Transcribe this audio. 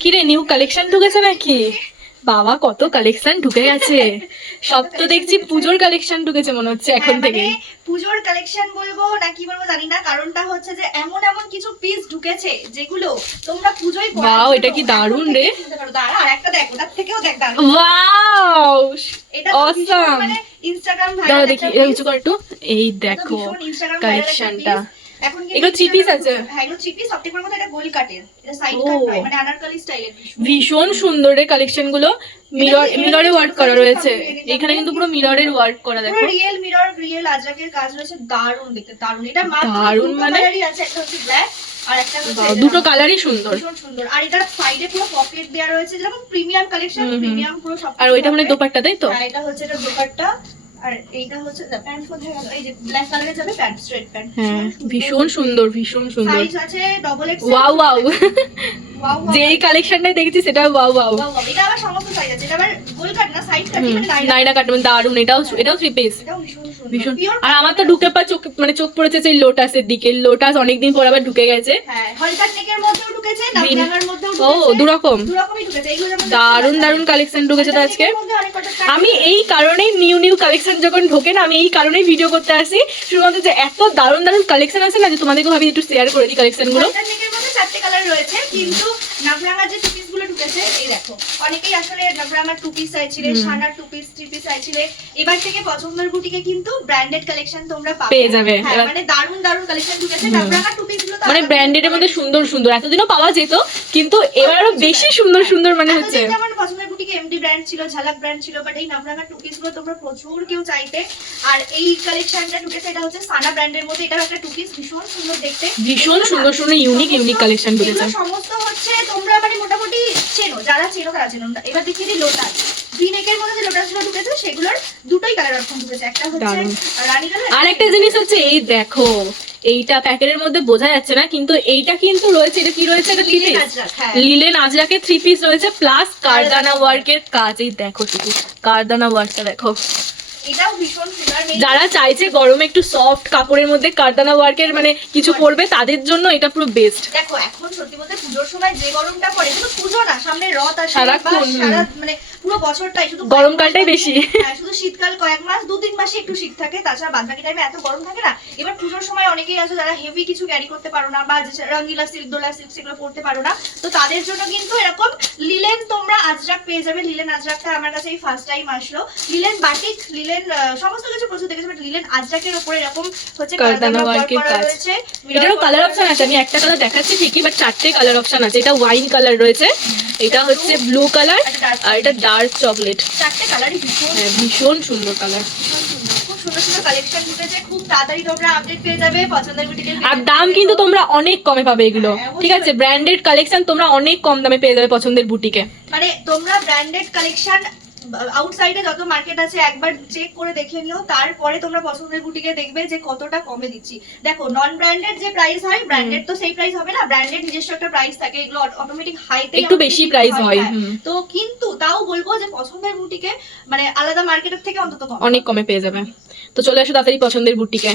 কি রে, new collection ঢুকেছে নাকি? বাবা, কত কালেকশন ঢুকে গেছে। সব তো দেখছি পুজোর কালেকশন ঢুকেছে মনে হচ্ছে এখন থেকে। পুজোর কালেকশন বলবো না কি বলবো জানি না, কারণটা হচ্ছে যে এমন এমন কিছু পিস ঢুকেছে যেগুলো তোমরা পুজোয় পরার ওয়াও, জন্য এটা কি দারুণ রে। দাঁড়া, আর একটা দেখ, ওটার থেকেও দেখ দারুণ। ওয়াও, এটা অসাম। মানে ইনস্টাগ্রাম দাঁড়াও ভাইরাল দেখি, একটা কিছু কর একটু। এই দেখো কালেকশনটা। এখন এগুলো থ্রি পিস আছে? হ্যাঁ, এগুলো থ্রি পিস। সবথেকে বড় কথা, এটা গোল কাটের, এটা সাইড ও। কাট নয়, মানে আনারকলি স্টাইলের। ভীষণ সুন্দর রে কালেকশন গুলো। মিররে ওয়ার্ক করা রয়েছে এখানে, কিন্তু পুরো মিররের ওয়ার্ক করা দেখো। রিয়েল মিরর, রিয়েল আজরাকের কাজ রয়েছে, দারুণ দেখতে, দারুণ। এটা মাত্র দারুণ দুটো মানে? কালারই আছে, একটা হচ্ছে ব্ল্যাক আর একটা হচ্ছে দুটো কালারই সুন্দর, ভীষণ সুন্দর। আর এটার সাইডে পুরো পকেট দেয়া রয়েছে, যেরকম প্রিমিয়াম কালেকশন, প্রিমিয়াম পুরো সব। আর ওইটা মানে দোপাট্টা, তাই তো? হ্যাঁ, এটা হচ্ছে এটা দোপাট্টা। আর এইটা হচ্ছে প্যান্ট। কোথায় গেল? এই যে ব্ল্যাক কালারে যাবে প্যান্ট, স্ট্রেট প্যান্ট। হ্যাঁ, ভীষণ সুন্দর, ভীষণ সুন্দর। সাইজ আছে double x. Wow wow, wow যে এই কালেকশনটাই দেখেছি সেটা ওয়াও ওয়াও। এটা আবার সমস্ত সাইজ আছে, এটা আবার গোল কাট না, সাইড কাট, মানে নাইরা কাট, মানে দারুণ। এটাও থ্রি পিস, এটাও ভীষণ সুন্দর, ভীষণ। পিওর। আর আমার তো ঢুকে পা চোখ, মানে চোখ পড়েছে সেই লোটাসের দিকে। লোটাস অনেকদিন পর আবার ঢুকে গেছে। হ্যাঁ, হলকাট নেকের মধ্যেও ঢুকেছে, নামরাঙার মধ্যেও ও, ঢুকেছে, দুরকম দুরকমই ঢুকেছে। এইগুলো যেমন দারুণ দারুণ কালেকশন ঢুকেছে তো আজকে। হলকাট নেকের মধ্যে অনেক কটা style আমি এই কারণেই নিউ কালেকশন যখন ঢোকে না, আমি এই কারণেই ভিডিও করতে আসি, শুধুমাত্র যে এত দারুণ দারুণ কালেকশন আছে না, যে তোমাদেরকে ভাবি একটু শেয়ার করে দিই কালেকশন গুলো। হলকাট নেকের মধ্যে 4টে কালার রয়েছে, কিন্তু নামরাঙার যে টু পিস গুলো ঢুকেছে, এই দেখো। অনেকেই আসলে নামরাঙার টু পিস চাইছিলে, সানার টু পিস, থ্রি পিস চাইছিলে। এবার থেকে পছন্দের বুটিকে কিন্তু ব্র্যান্ডেড কালেকশন তোমরা পেয়ে যাবে। হ্যাঁ, মানে দারুণ দারুণ কালেকশন ঢুকেছে। নামরাঙার টু পিস গুলো তো মানে ব্র্যান্ডেড এর মধ্যে সুন্দর সুন্দর এতদিনও পাওয়া যেত, কিন্তু এবার আরো বেশি সুন্দর সুন্দর মানে হচ্ছে। এতদিন যেমন পছন্দের বুটিকে এমডি ব্র্যান্ড ছিল, ঝালাক ব্র্যান্ড ছিল, বাট এই নামরাঙার টু পিস গুলো তোমরা প্রচুর কেউ চাইতে। আর এই কালেকশনটা ঢুকেছে, এটা হচ্ছে সানা ব্র্যান্ডের মধ্যে। এটা একটা টু পিস, ভীষণ সুন্দর দেখতে, ভীষণ সুন্দর সুন্দর ইউনিক কালেকশন ঢুকেছে। এগুলো সমস্ত হচ্ছে তোমরা মানে মোটামুটি চেনো, যারা চেনো তারা চেনো। এবার দেখিয়ে দিই লোটাস। ভিনেকের মধ্যে যে লোটাস গুলো ঢুকেছে, সেগুলোর দুটোই কালার অপশন ঢুকেছে। একটা হচ্ছে রানী কালার, আর একটা জিনিস হচ্ছে এই দেখো, এইটা প্যাকেটের মধ্যে বোঝা যাচ্ছে না, কিন্তু এইটা কিন্তু রয়েছে। এটা কি রয়েছে? এটা থ্রি পিস, লিলেন আজরাকের থ্রি পিস রয়েছে, প্লাস কারদানা ওয়ার্কের কাজ। এই দেখো শুধু কারদানা ওয়ার্কটা দেখো। এটাও ভীষণ সুন্দর। যারা চাইছে গরমে একটু সফট কাপড়ের মধ্যে কারদানা ওয়ার্কের মানে কিছু পরবে, তাদের জন্য এটা পুরো বেস্ট। দেখো, এখন সত্যি বলতে পুজোর সময় যে গরমটা পড়ে, শুধু পুজো না, সামনে রথ আসে, সারাক্ষণ, সারা মানে পুরো বছরটাই শুধু গরমকালটাই বেশি। হ্যাঁ, শুধু শীতকাল কয়েক মাস, 2-3 মাসে একটু শীত থাকে, তাছাড়া বাদবাকি টাইমে এত গরম থাকে না। এবার পুজোর সময় অনেকেই আছে যারা হেভি কিছু ক্যারি করতে পারো না, বা রঙিলা সিল্ক, দোলা সিল্ক সেগুলো পরতে পারো না, তো তাদের জন্য কিন্তু এরকম লিলেন তোমরা আজরাক পেয়ে যাবে। লিলেন আজরাকটা আমার কাছে এই ফার্স্ট টাইম আসলো। লিলেন বাটিক, লিলেন সমস্ত কিছু প্রচুর দেখেছি, বাট লিলেন আজরাকের উপরে এরকম হচ্ছে কারদানা ওয়ার্কের কাজ। এটারও কালার অপশন আছে, আমি একটা কালার দেখাচ্ছি ঠিকই, বাট 4টে কালার অপশন আছে। এটা ওয়াইন কালার রয়েছে, এটা হচ্ছে ব্লু কালার, আর এটা ডার্ক চকলেট। 4টে কালারই ভীষণ, হ্যাঁ, ভীষণ সুন্দর কালার। খুব সুন্দর সুন্দর কালেকশন ঢুকেছে। খুব তাড়াতাড়ি তোমরা আপডেট পেয়ে যাবে পছন্দের বুটিকে। আর দাম কিন্তু তোমরা অনেক কমে পাবে এগুলো, ঠিক আছে? ব্র্যান্ডেড কালেকশন তোমরা অনেক কম দামে পেয়ে যাবে পছন্দের বুটিকে। মানে তোমরা ব্র্যান্ডেড কালেকশন আউটসাইডে যত মার্কেট আছে একবার চেক করে দেখে নিও, তারপরে তোমরা পছন্দের বুটিকে দেখবে যে কতটা কমে দিচ্ছি। দেখো, নন ব্র্যান্ডেড যে প্রাইস হয়, ব্র্যান্ডেড তো সেই প্রাইস হবে না, ব্র্যান্ডেড নিজস্ব একটা প্রাইস থাকে, এগুলো অটোমেটিক হাইতে একটু বেশি প্রাইস হয়। তো কিন্তু তাও বলবো যে পছন্দের বুটিকে মানে আলাদা মার্কেটের থেকে অন্তত অনেক কমে পেয়ে যাবে। তো চলে আসো তাড়াতাড়ি পছন্দের বুটিকে।